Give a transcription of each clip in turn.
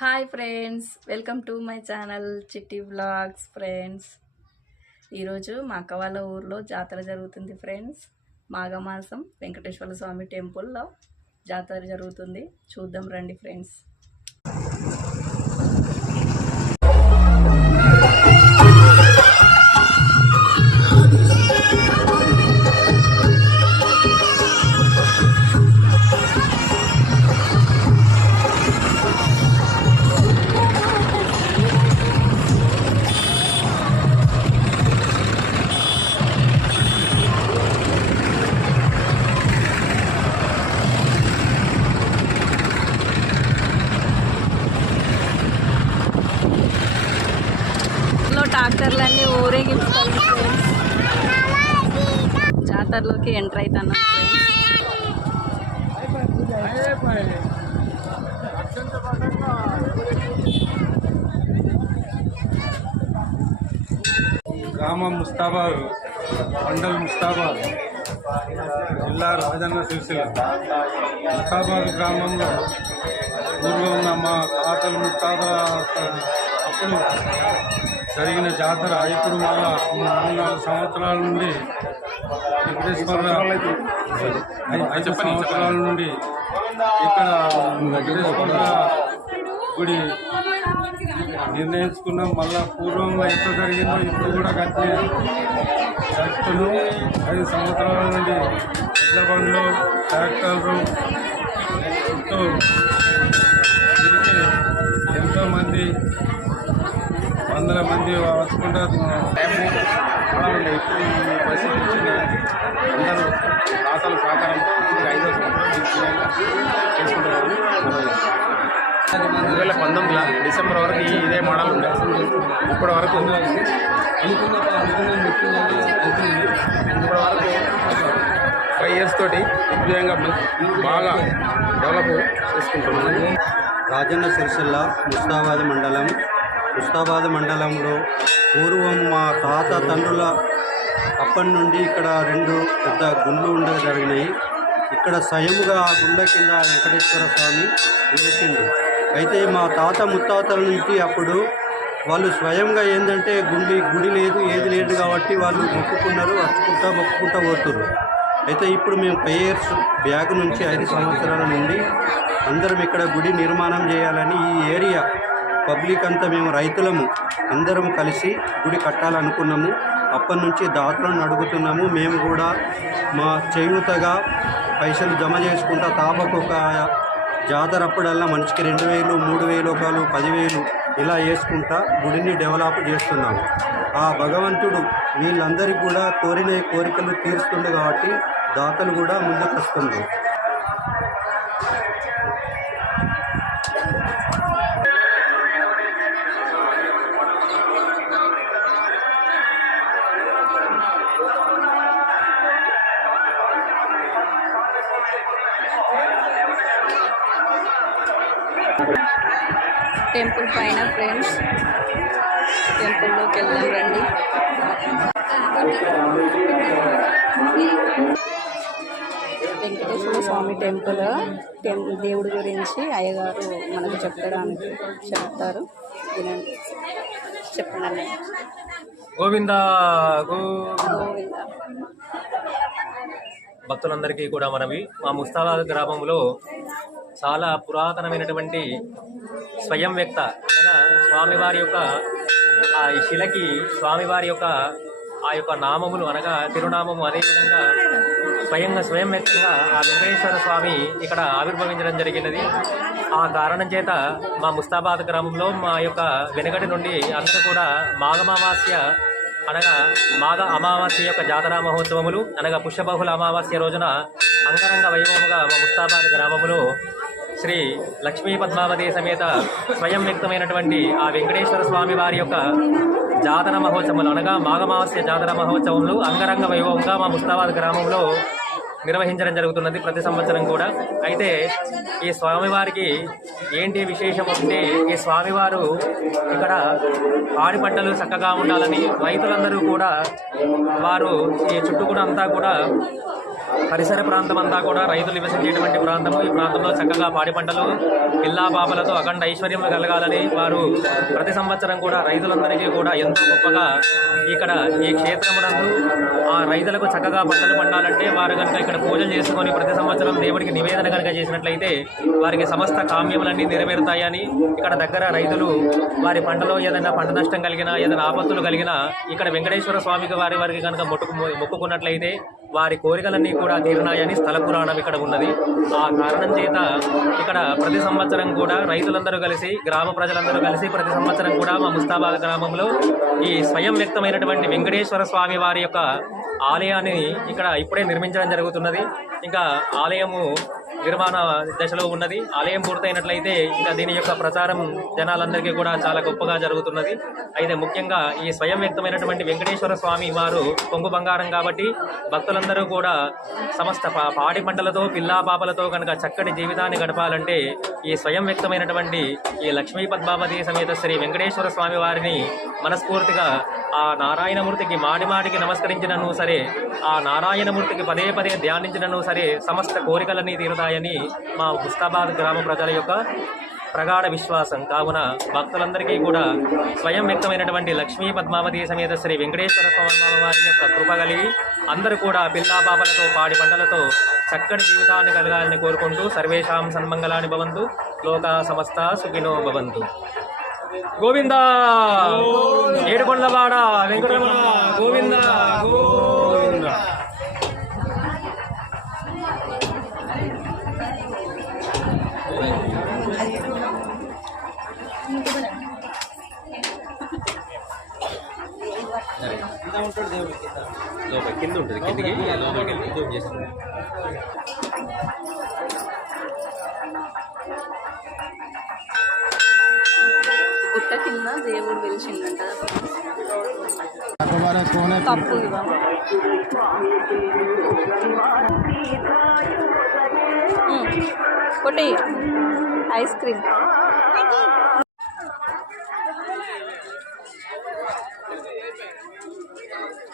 Hi friends welcome to my channel Chitti vlogs friends. ఈరోజు మా అక్క వాళ్ళ ఊర్లో జాతర జరుగుతుంది ఫ్రెండ్స్. మాఘమాసం వెంకటేశ్వర స్వామి టెంపుల్లో జాతర జరుగుతుంది. చూద్దాం రండి ఫ్రెండ్స్. ట్రాక్టర్లన్నీ ఊరేగిస్తారు ఫ్రెండ్స్ జాతరలోకి ఎంటర్ అవుతాను గ్రామం ముస్తాబాద్ మండల్ ముస్తాబాద్ జిల్లా రాజన్న సిరిసిల్ల. ముస్తాబాద్ గ్రామంలో పూర్వం మా తాతలు ముత్తాత అప్పుడు జరిగిన జాతర ఇప్పుడు మళ్ళా మూడు నాలుగు సంవత్సరాల నుండి వెంకటేశ్వర ఐదు సంవత్సరాల నుండి ఇక్కడ వెంకటేశ్వర గుడి నిర్ణయించుకున్నాం. మళ్ళా పూర్వం ఎంత జరిగిందో ఇప్పుడు కూడా కట్టే జరుపుతున్నాం ఐదు సంవత్సరాల నుండి ఎడ్ల బండ్లు ట్రాక్టర్లు చుట్టూ తిరిగి ఎంతోమంది వందల మంది వచ్చుకుంటా టైము అలా ఉండే ఇప్పుడు ఈ పరిస్థితి వచ్చిన అందరూ దాతల సహకారంతో ఇది ఐదో సంవత్సరం చేసుకుంటున్నాము రెండు వేల పంతొమ్మిదిలో డిసెంబర్ వరకు ఈ ఇదే మోడల్ ఉండే. ఇప్పటి వరకు ఇప్పటి వరకు ఫైవ్ ఇయర్స్ తోటి దిగ్విజయంగా బాగా డెవలప్ చేసుకుంటున్నాము రాజన్న సిరిసిల్ల ముస్తాబాద్ మండలం ముస్తాబాద్ మండలంలో పూర్వం మా తాత తండ్రుల అప్పటి నుండి ఇక్కడ రెండు పెద్ద గుండ్లు ఉండగా జరిగినాయి. ఇక్కడ స్వయంగా ఆ గుండ్ల కింద వెంకటేశ్వర స్వామి వెలిసిండు అయితే మా తాత ముత్తాతల నుంచి అప్పుడు వాళ్ళు స్వయంగా ఏంటంటే గుండి గుడి లేదు ఏది లేదు కాబట్టి వాళ్ళు మొక్కుకున్నారు అచ్చుకుంటా మొక్కుకుంటా పోతున్నారు అయితే ఇప్పుడు మేము పేయర్స్ బ్యాగ్ నుంచి ఐదు సంవత్సరాల నుండి అందరం ఇక్కడ గుడి నిర్మాణం చేయాలని ఈ ఏరియా పబ్లిక్ అంతా మేము రైతులము. అందరం కలిసి గుడి కట్టాలనుకున్నాము. అప్పటి నుంచి దాతలను అడుగుతున్నాము. మేము కూడా మా చేయూతగా పైసలు జమ చేసుకుంటా తాపకు ఒక జాతర అప్పుడల్లా మనిషికి రెండు వేలు మూడు వేలు ఒకలు పదివేలు ఇలా వేసుకుంటా గుడిని డెవలప్ చేస్తున్నాము ఆ భగవంతుడు వీళ్ళందరికీ కూడా కోరిన కోరికలు తీరుస్తుంది కాబట్టి దాతలు కూడా ముందుకు వస్తుంది టెంపుల్ పైన ఫ్రెండ్స్. టెంపుల్లోకి వెళ్దాం రండి. వెంకటేశ్వర స్వామి టెంపుల్ టెం దేవుడి గురించి అయ్యగారు మనకు చెప్పడానికి చెప్తారు. వినండి. చెప్పండి అన్నయ్య గోవింద గోవింద. భక్తులందరికీ కూడా మనవి. మా ముస్తాబాద్ గ్రామంలో చాలా పురాతనమైనటువంటి స్వయం వ్యక్త అనగా స్వామివారి యొక్క ఆ శిలకి స్వామివారి యొక్క ఆ యొక్క నామములు అనగా తిరునామము అదేవిధంగా స్వయంగా స్వయం వ్యక్తంగా ఆ వెంకటేశ్వర స్వామి ఇక్కడ ఆవిర్భవించడం జరిగినది. ఆ కారణం చేత మా ముస్తాబాద్ గ్రామంలో మా యొక్క వెనుకటి నుండి అందరూ కూడా మాఘమావాస్య అనగా మాఘ అమావాస్య యొక్క జాతర మహోత్సవములు అనగా పుష్యబహుళ అమావాస్య రోజున అంగరంగ వైభవముగా మా ముస్తాబాద్ గ్రామములో శ్రీ లక్ష్మీ పద్మావతి సమేత స్వయం వ్యక్తమైనటువంటి ఆ వెంకటేశ్వర స్వామి వారి యొక్క జాతర మహోత్సవంలో అనగా మాఘమాస్య జాతర మహోత్సవములు అంగరంగ వైభవంగా మా ముస్తాబాద్ గ్రామంలో నిర్వహించడం జరుగుతున్నది ప్రతి సంవత్సరం కూడా. అయితే ఈ స్వామివారికి ఏంటి విశేషం అంటే ఈ స్వామివారు ఇక్కడ పాడి పంటలు చక్కగా ఉండాలని రైతులందరూ కూడా వారు ఈ చుట్టుకుడు అంతా కూడా పరిసర ప్రాంతం అంతా కూడా రైతులు నివసించేటువంటి ప్రాంతము. ఈ ప్రాంతంలో చక్కగా పాడి పంటలు పిల్లా పాపలతో అఖండ ఐశ్వర్యం కలగాలని వారు ప్రతి సంవత్సరం కూడా రైతులందరికీ కూడా ఎంతో గొప్పగా ఇక్కడ ఈ క్షేత్రమునందు ఆ రైతులకు చక్కగా పంటలు పండాలంటే వారు కనుక ఇక్కడ పూజలు చేసుకొని ప్రతి సంవత్సరం దేవుడికి నివేదన కనుక చేసినట్లయితే వారికి సమస్త కామ్యములన్నీ నెరవేరుతాయని ఇక్కడ దగ్గర రైతులు వారి పంటలో ఏదైనా పంట నష్టం కలిగినా ఏదైనా ఆపత్తులు కలిగినా ఇక్కడ వెంకటేశ్వర స్వామికి వారి వారికి కనుక మొట్టుకు మొక్కుకున్నట్లయితే వారి కోరికలన్నీ కూడా తీరినాయని స్థల పురాణం ఇక్కడ ఉన్నది. ఆ కారణం చేత ఇక్కడ ప్రతి సంవత్సరం కూడా రైతులందరూ కలిసి గ్రామ ప్రజలందరూ కలిసి ప్రతి సంవత్సరం కూడా మా ముస్తాబాద్ గ్రామంలో ఈ స్వయం వ్యక్తమైనటువంటి వెంకటేశ్వర స్వామి వారి యొక్క ఆలయాన్ని ఇక్కడ ఇప్పుడే నిర్మించడం జరుగుతున్నది. ఇంకా ఆలయము నిర్మాణ దశలో ఉన్నది. ఆలయం పూర్తయినట్లయితే ఇంకా దీని యొక్క ప్రచారం జనాలందరికీ కూడా చాలా గొప్పగా జరుగుతున్నది. అయితే ముఖ్యంగా ఈ స్వయం వ్యక్తమైనటువంటి వెంకటేశ్వర స్వామి వారు కొంగు బంగారం కాబట్టి భక్తులందరూ కూడా సమస్త పా- పాడి పంటలతో పిల్లా పాపలతో కనుక చక్కటి జీవితాన్ని గడపాలంటే ఈ స్వయం వ్యక్తమైనటువంటి ఈ లక్ష్మీ పద్మావతి సమేత శ్రీ వెంకటేశ్వర స్వామి వారిని మనస్ఫూర్తిగా ఆ నారాయణమూర్తికి మాడి మాడికి నమస్కరించినను సరే ఆ నారాయణమూర్తికి పదే పదే ధ్యానించినను సరే సమస్త కోరికలన్నీ తీరుతాయని మా గుస్తాబాద్ గ్రామ ప్రజల యొక్క ప్రగాఢ విశ్వాసం. కావున భక్తులందరికీ కూడా స్వయం వ్యక్తమైనటువంటి లక్ష్మీ పద్మావతి సమేత శ్రీ వెంకటేశ్వర స్వామి వారి యొక్క కృప కలిగి అందరూ కూడా పిల్లాపాపలతో పాడి పంటలతో చక్కటి జీవితాన్ని కలగాలని కోరుకుంటూ సర్వేషాం సన్మంగళాన్ని భవంతు. లోక సమస్త సుఖినో భవంతు. గోవింద! ఏడుకొండలవాడ వెంకటరమణ. గోవింద! లోపల కింద ఉంటుంది కిందకి లోపలికి వెళ్ళి జోబ్ చేస్తుంది గుట్ట కింద దేవుడు వెలిసిందంట కొట్టి ఐస్ క్రీమ్.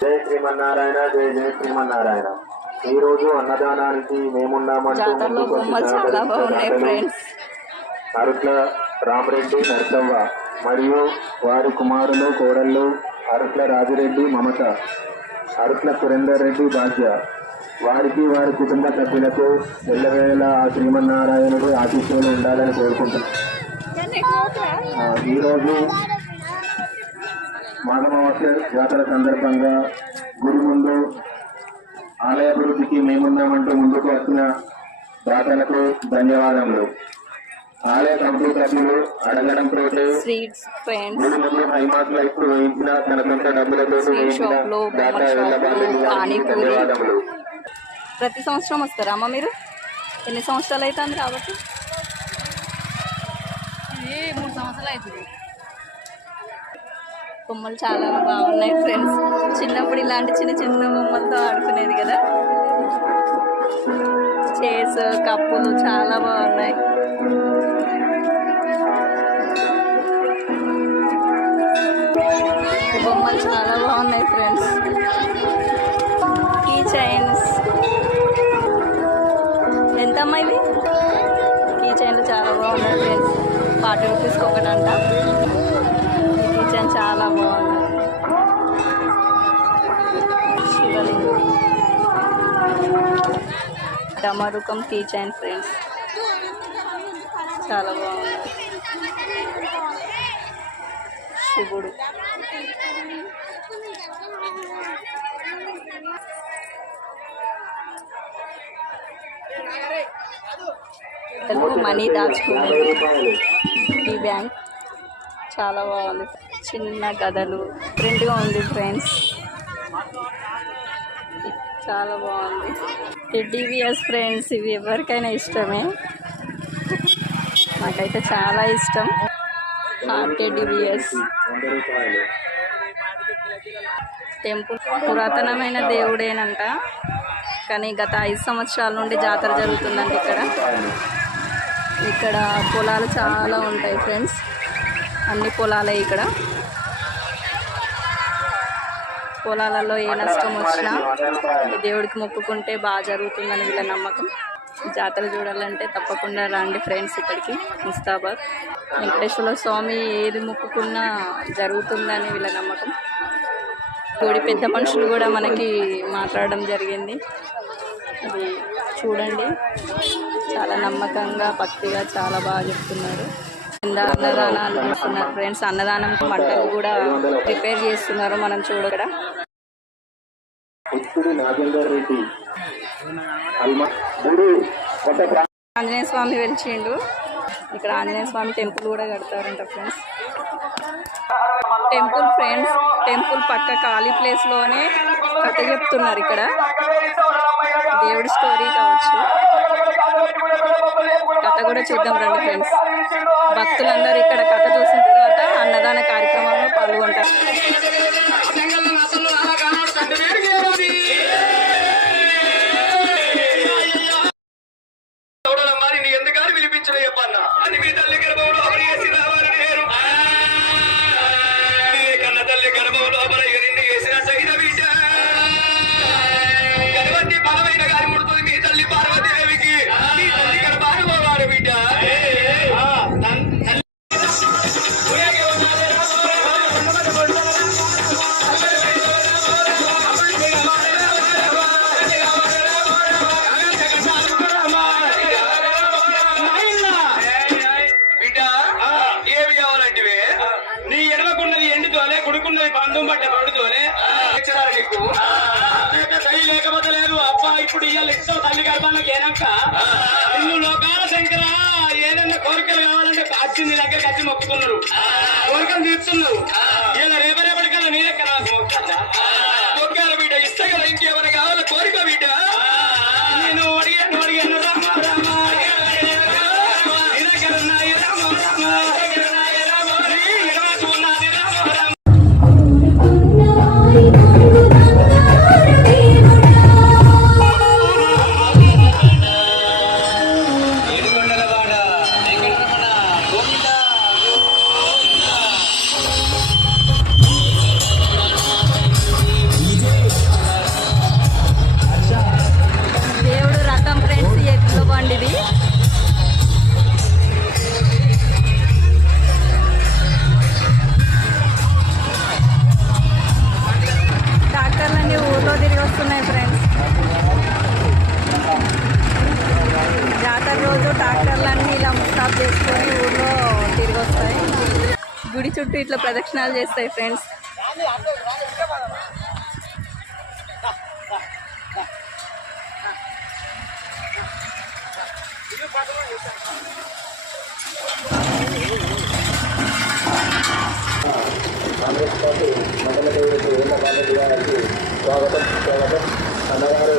జై శ్రీమన్నారాయణ జై జై శ్రీమన్నారాయణ. ఈ రోజు అన్నదానానికి మేమున్నామంటూ అరుట్ల రామరెడ్డి నరసవ్వ మరియు వారి కుమారులు కోడళ్ళు అరుట్ల రాజిరెడ్డి మమత అరుట్ల సురేందర్ రెడ్డి భాగ్య. వారికి వారి కుటుంబ సభ్యులకు ఎల్లవేళ ఆ శ్రీమన్నారాయణుడు ఆశీస్సులు ఉండాలని కోరుకుంటున్నాను ఈరోజు మాఘమావాస్య జాతర సందర్భంగా గుడి ముందు ఆలయ అభివృద్ధికి మేమున్నామంటూ ముందుకు వచ్చిన దాతలకు ధన్యవాదములు. ఆలయ కమిటీ సభ్యులు అడగడంతో గుడి ముందు లైట్లు వేయించిన తన సొంత డబ్బులతో వేయించిన దాత ధన్యవాదములు. ప్రతి సంవత్సరం వస్తారా అమ్మ మీరు? ఎన్ని సంవత్సరాలు అవుతుంది కాబట్టి? మూడు సంవత్సరాలు అవుతుంది. బొమ్మలు చాలా బాగున్నాయి ఫ్రెండ్స్. చిన్నప్పుడు ఇలాంటి చిన్న చిన్న బొమ్మలతో ఆడుకునేది కదా. చైర్స్ కప్పులు చాలా బాగున్నాయి. బొమ్మలు చాలా బాగున్నాయి ఫ్రెండ్స్. కీ చైన్స్ ఎంత అమ్మా ఇవి? కీ చైన్లు చాలా బాగున్నాయి ఫ్రెండ్స్. ఫార్టీ రూపీస్కి ఒకటంట. చాలా బాగుంది. శివలింగం. డమరుకం కీ అండ్ ఫ్రెండ్స్. చాలా బాగుంది. శివుడు. మనీ దాచుకునేది ఈ బ్యాంక్. చాలా బాగుంది. చిన్న గదలు ప్రింట్గా ఉంది ఫ్రెండ్స్ చాలా బాగుంది. డివిఎస్ ఫ్రెండ్స్ ఇవి ఎవరికైనా ఇష్టమే? నాకైతే చాలా ఇష్టం. ఆర్కే డివిఎస్ టెంపుల్ పురాతనమైన దేవుడేనంట. కానీ గత ఐదు సంవత్సరాల నుండి జాతర జరుగుతుందండి ఇక్కడ. ఇక్కడ పొలాలు చాలా ఉంటాయి ఫ్రెండ్స్ అన్ని పొలాలే ఇక్కడ. పొలాలలో ఏ నష్టం వచ్చినా దేవుడికి మొక్కుకుంటే బాగా జరుగుతుందని వీళ్ళ నమ్మకం. జాతర చూడాలంటే తప్పకుండా రండి ఫ్రెండ్స్ ఇక్కడికి ముస్తాబాద్. వెంకటేశ్వర స్వామి ఏది మొక్కుకున్నా జరుగుతుందని వీళ్ళ నమ్మకం. గుడి పెద్ద మనుషులు కూడా మనకి మాట్లాడడం జరిగింది. అది చూడండి. చాలా నమ్మకంగా భక్తిగా చాలా బాగా చెప్తున్నారు. కింద అన్నదానాలు చేస్తున్నారు ఫ్రెండ్స్. అన్నదానం వంటలు కూడా ప్రిపేర్ చేస్తున్నారు మనం చూడక్కడ నాగేందర్ రెడ్డి. ఆంజనేయ స్వామి వెలిచిండు. ఇక్కడ ఆంజనేయ స్వామి టెంపుల్ కూడా కడతారంట ఫ్రెండ్స్. టెంపుల్ ఫ్రెండ్స్ టెంపుల్ పక్క ఖాళీ ప్లేస్లోనే కథ చెప్తున్నారు ఇక్కడ. దేవుడి స్టోరీ కావచ్చు. కథ కూడా చూద్దాం రండి ఫ్రెండ్స్ భక్తులందరూ ఇక్కడ కథ చూసిన తర్వాత అన్నదాన కార్యక్రమంలో పాల్గొంటారు. ఇస్తావు తల్లి గర్భానికి ఏనాక ఇల్లు లోకాల శంకర ఏదన్నా కోరికలు కావాలంటే వచ్చింది దగ్గరికి వచ్చి మొక్కుతున్నారు కోరికలు తీర్చున్నారు. ఇలా రేపరేపటికల్లా నీ దగ్గర నాకు మొక్కాలా మొక్కాల బిడ్డ ఇస్తే కదా ఇంకేమైనా కావాలా కోరిక బిడ్డ? ఇట్లా చేస్తాయి ఫ్రెండ్స్. కాంగ్రెస్ పార్టీ మండల దేవుడికి ఏళ్ళ బాలయ్య గారికి స్వాగతం స్వాగతం అన్నగారు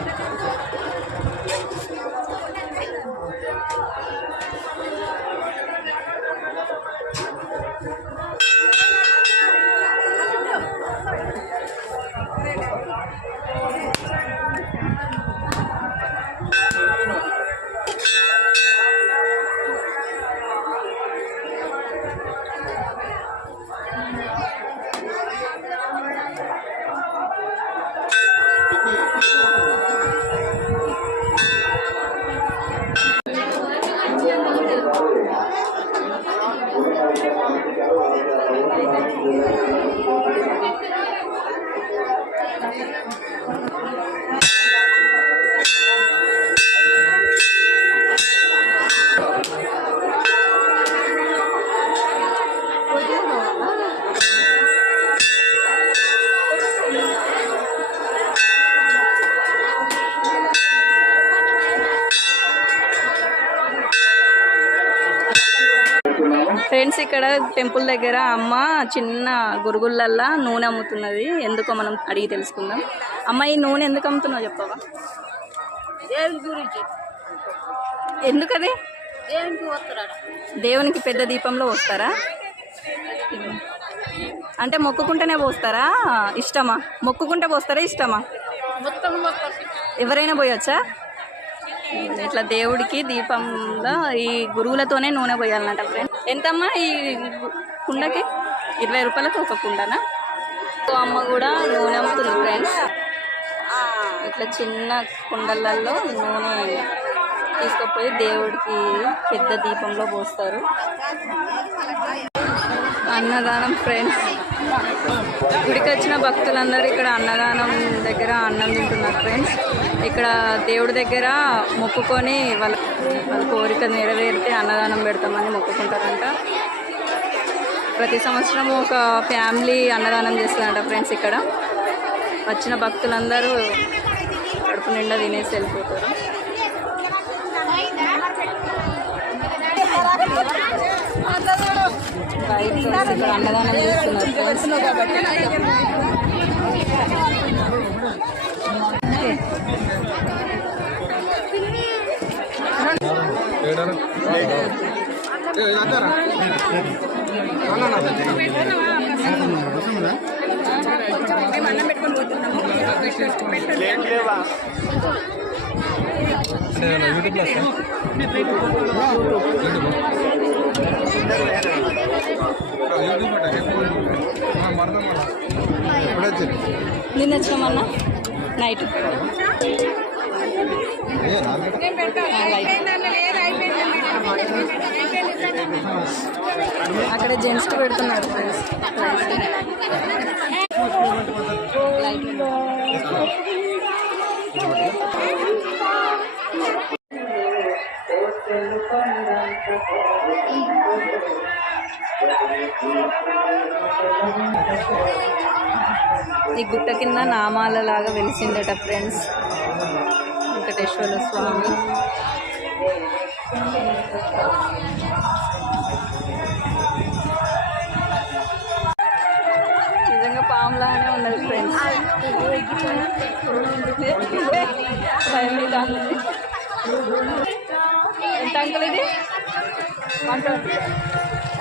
టెంపుల్ దగ్గర అమ్మ చిన్న గురుగులల్లా నూనె అమ్ముతున్నది. ఎందుకో మనం అడిగి తెలుసుకుందాం. అమ్మ ఈ నూనె ఎందుకు అమ్ముతున్నావు చెప్పవా? ఎందుకది? దేవునికి పెద్ద దీపంలో పోస్తారా? అంటే మొక్కుకుంటేనే పోస్తారా? ఇష్టమా? మొక్కుకుంటే పోస్తారా ఇష్టమా? ఎవరైనా పోయొచ్చా? ఇట్లా దేవుడికి దీపంలో ఈ గురువులతోనే నూనె పోయాలన్నట ఫ్రెండ్ ఎంతమ్మా ఈ కుండకి? ఇరవై రూపాయలకు ఒక కుండనా? ఓ అమ్మ కూడా నూనె అమ్ముతుంది ఫ్రెండ్స్ ఇట్లా చిన్న కుండలలో నూనె తీసుకుపోయి దేవుడికి పెద్ద దీపంలో పోస్తారు. అన్నదానం ఫ్రెండ్స్ గుడికి వచ్చిన భక్తులందరూ ఇక్కడ అన్నదానం దగ్గర అన్నం తింటున్నారు ఫ్రెండ్స్. ఇక్కడ దేవుడి దగ్గర మొక్కుకొని వాళ్ళ వాళ్ళ కోరిక నెరవేరితే అన్నదానం పెడతామని మొక్కుకుంటారంట. ప్రతి సంవత్సరం ఒక ఫ్యామిలీ అన్నదానం చేస్తుందంట ఫ్రెండ్స్ ఇక్కడ. వచ్చిన భక్తులందరూ కడుపు నిండా తినేసి వెళ్ళిపోతారు బయట ఫ్రెండ్స్ ఇక్కడ అన్నదానం చేస్తున్నారు ఫ్రెండ్స్. నిన్న వచ్చామన్నా నైట్ అక్కడ జెంట్స్కి పెడుతున్నారు. ఫ్రెండ్స్ ఈ గుట్ట కింద నామాల లాగా వెలిసిందట ఫ్రెండ్స్. వెంకటేశ్వర స్వామి. నిజంగా పాములాగానే ఉన్నది ఫ్రెండ్స్. భయం ఎంత అంకుల్ ఇది?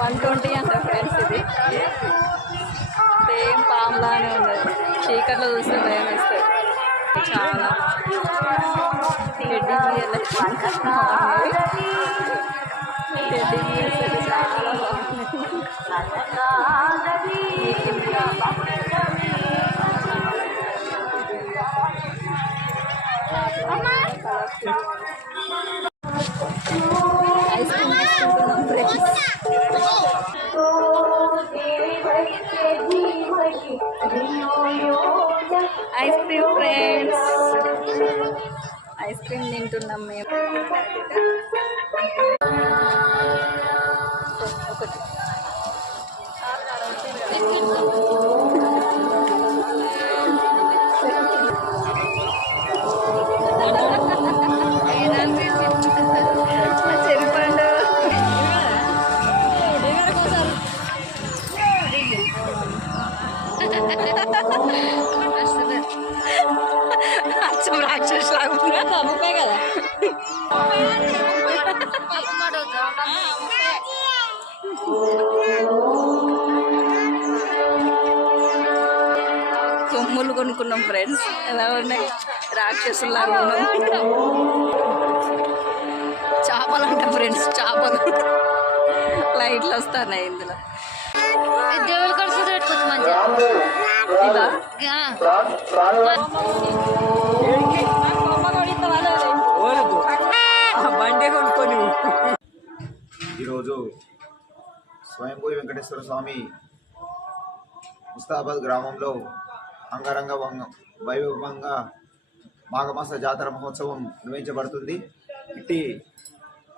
వన్ ట్వంటీ అంట ఫ్రెండ్స్ ఇది. సేమ్ పాములానే ఉన్నది చీకట్లో చూస్తే భయం వేస్తుంది. చాలా. టెడ్డీ బియర్ల టెడ్డీ బియర్స్ అయితే చాలా బాగుంది Thank you. కొమ్ములు కొనుక్కున్నాం ఫ్రెండ్స్ ఎలా ఉన్నాయి? రాక్షసులాగా ఉన్నాం. చేపలు అంట ఫ్రెండ్స్ చేపలు. లైట్లు వస్తున్నాయి ఇందులో. దేవుడి కలిసి పెట్టుకోవచ్చు మంచిగా. ఇదా? ఆ. బండి కొనుక్కొని ఈరోజు స్వయంభూ వెంకటేశ్వర స్వామి ముస్తాబాద్ గ్రామంలో అంగరంగ వైభవంగా మాఘమాస జాతర మహోత్సవం నిర్వహించబడుతుంది ఇట్టి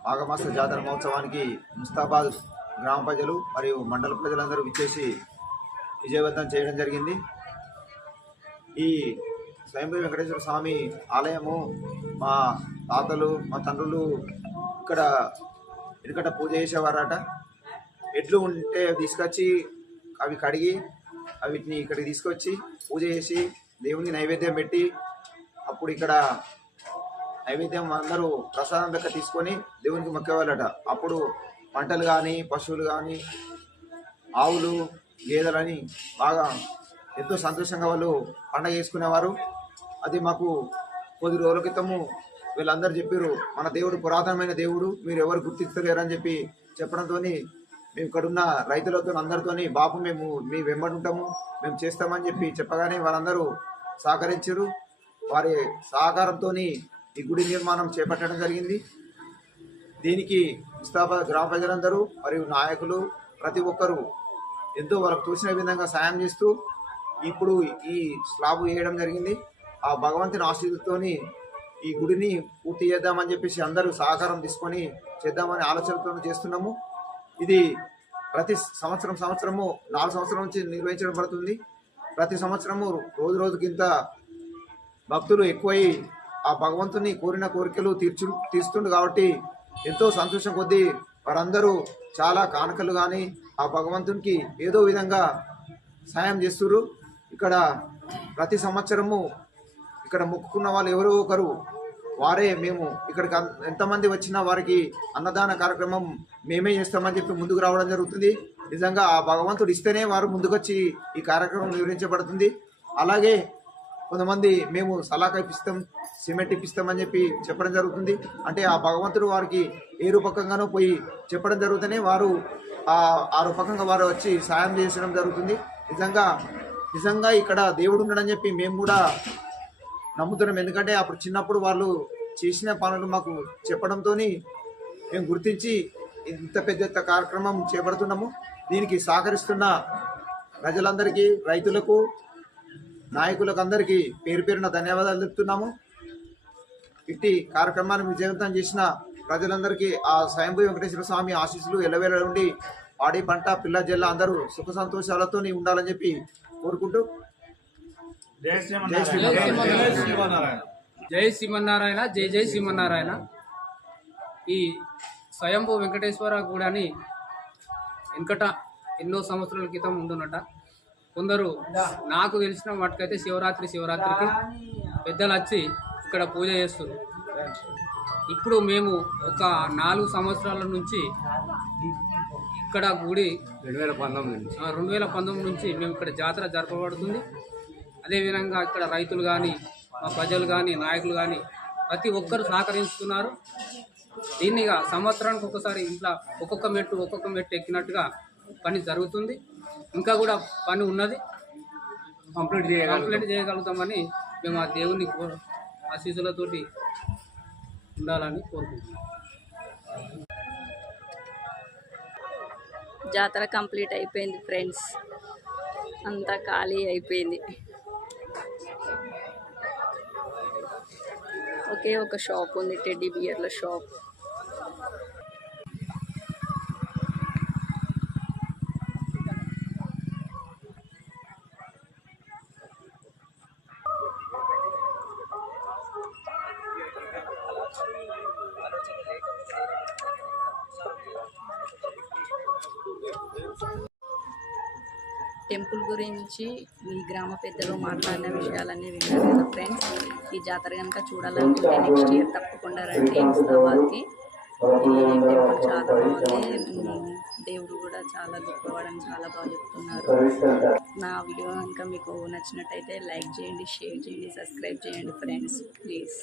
మాఘమాస జాతర మహోత్సవానికి ముస్తాబాద్ గ్రామ ప్రజలు మరియు మండల ప్రజలందరూ విచ్చేసి విజయవంతం చేయడం జరిగింది ఈ స్వయంభూ వెంకటేశ్వర స్వామి ఆలయము మా తాతలు మా తండ్రులు ఇక్కడ వెనుకట పూజ చేసేవారట. ఎడ్లు ఉంటే తీసుకొచ్చి అవి కడిగి వీటిని ఇక్కడికి తీసుకొచ్చి పూజ చేసి దేవుని నైవేద్యం పెట్టి అప్పుడు ఇక్కడ నైవేద్యం అందరూ ప్రసాదం లెక్క తీసుకొని దేవునికి మొక్కేవాళ్ళట. అప్పుడు పంటలు కానీ పశువులు కానీ ఆవులు గేదెలని బాగా ఎంతో సంతోషంగా వాళ్ళు పండగ చేసుకునేవారు. అది మాకు కొద్ది రోజుల క్రితము వీళ్ళందరూ చెప్పారు మన దేవుడు పురాతనమైన దేవుడు మీరు ఎవరు గుర్తిస్తలేరని చెప్పి చెప్పడంతో మేము ఇక్కడున్న రైతులతో అందరితోని బాపు మేము మీ వెంబడి ఉంటాము మేము చేస్తామని చెప్పి చెప్పగానే వారందరూ సహకరించారు. వారి సహకారంతో ఈ గుడి నిర్మాణం చేపట్టడం జరిగింది. దీనికి ముస్తాబాద్ గ్రామ ప్రజలందరూ మరియు నాయకులు ప్రతి ఒక్కరూ ఎంతో వాళ్ళకు తోచిన విధంగా సాయం చేస్తూ ఇప్పుడు ఈ స్లాబ్ వేయడం జరిగింది. ఆ భగవంతుని ఆశీర్వతో ఈ గుడిని పూర్తి చేద్దామని చెప్పేసి అందరూ సహకారం తీసుకొని చేద్దామని ఆలోచనతో చేస్తున్నాము. ఇది ప్రతి సంవత్సరం సంవత్సరము నాలుగు సంవత్సరం నుంచి నిర్వహించడం పడుతుంది. ప్రతి సంవత్సరము రోజు రోజుకింత భక్తులు ఎక్కువై ఆ భగవంతుని కోరిన కోరికలు తీర్చు తీర్చుండు కాబట్టి ఎంతో సంతోషం కొద్దీ వారందరూ చాలా కానుకలు కానీ ఆ భగవంతునికి ఏదో విధంగా సాయం చేస్తున్నారు ఇక్కడ ప్రతి సంవత్సరము ఇక్కడ మొక్కుకున్న వాళ్ళు ఎవరో ఒకరు. వారే మేము ఇక్కడికి ఎంతమంది వచ్చినా వారికి అన్నదాన కార్యక్రమం మేమే చేస్తామని చెప్పి ముందుకు రావడం జరుగుతుంది. నిజంగా ఆ భగవంతుడు ఇస్తేనే వారు ముందుకొచ్చి ఈ కార్యక్రమం వివరించబడుతుంది అలాగే కొంతమంది మేము సలాకా ఇప్పిస్తాం సిమెంట్ ఇప్పిస్తామని చెప్పి చెప్పడం జరుగుతుంది. అంటే ఆ భగవంతుడు వారికి ఏ రూపకంగానో పోయి చెప్పడం జరుగుతూనే వారు ఆ ఆ రూపకంగా వారు వచ్చి సాయం చేసడం జరుగుతుంది. నిజంగా నిజంగా ఇక్కడ దేవుడు ఉన్నాడని చెప్పి మేము కూడా నమ్ముతున్నాం. ఎందుకంటే అప్పుడు చిన్నప్పుడు వాళ్ళు చేసిన పనులు మాకు చెప్పడంతో మేము గుర్తించి ఇంత పెద్ద ఎత్త కార్యక్రమం చేపడుతున్నాము. దీనికి సహకరిస్తున్న ప్రజలందరికీ రైతులకు నాయకులకు అందరికీ పేరు పేరున ధన్యవాదాలు తెలుపుతున్నాము. ఇట్టి కార్యక్రమాన్ని విజయవంతం చేసిన ప్రజలందరికీ ఆ స్వయంభూ వెంకటేశ్వర స్వామి ఆశీస్సులు ఎల్లవేళ ఉండి పాడి పంట పిల్ల జిల్లా అందరూ సుఖ సంతోషాలతో ఉండాలని చెప్పి కోరుకుంటూ జై శ్రీమన్నారాయణ. జై శ్రీమన్నారాయణ. జై జై శ్రీమన్నారాయణ ఈ స్వయంభూ వెంకటేశ్వర గూడని వెంకట ఎన్నో సంవత్సరాల క్రితం ఉండునట. కొందరు నాకు తెలిసిన వాటికైతే శివరాత్రి శివరాత్రికి పెద్దలు వచ్చి ఇక్కడ పూజ చేస్తారు. ఇప్పుడు మేము ఒక నాలుగు సంవత్సరాల నుంచి ఇక్కడ గుడి రెండు వేల పంతొమ్మిది రెండు వేల పంతొమ్మిది నుంచి మేము ఇక్కడ జాతర జరపబడుతుంది. అదేవిధంగా ఇక్కడ రైతులు కానీ మా ప్రజలు కానీ నాయకులు కానీ ప్రతి ఒక్కరు సహకరిస్తున్నారు. దీన్నిగా సంవత్సరానికి ఒకసారి ఇంట్లో ఒక్కొక్క మెట్టు ఒక్కొక్క మెట్టు ఎక్కినట్టుగా పని జరుగుతుంది. ఇంకా కూడా పని ఉన్నది. కంప్లీట్ చేయగలుగుతాం. కంప్లీట్ చేయగలుగుతామని మేము ఆ దేవుని కో- ఆశీస్సులతోటి ఉండాలని కోరుకుంటున్నాం. జాతర కంప్లీట్ అయిపోయింది ఫ్రెండ్స్. అంతా ఖాళీ అయిపోయింది. ఒకే ఒక షాప్ ఉంది టెడ్డీ బియర్ల షాప్. వచ్చి మీ గ్రామ పెద్దలు మాట్లాడిన విషయాలన్నీ విన్నారు కదా ఫ్రెండ్స్. ఈ జాతర కనుక చూడాలనుకుంటే నెక్స్ట్ ఇయర్ తప్పకుండా రండి. వాళ్ళకి టెంపుల్ చాలా బాగుంది. దేవుడు కూడా చాలా గొప్పవాడని చాలా బాగా చెప్తున్నారు. నా వీడియో కనుక మీకు నచ్చినట్టయితే లైక్ చేయండి షేర్ చేయండి సబ్స్క్రైబ్ చేయండి ఫ్రెండ్స్. ప్లీజ్.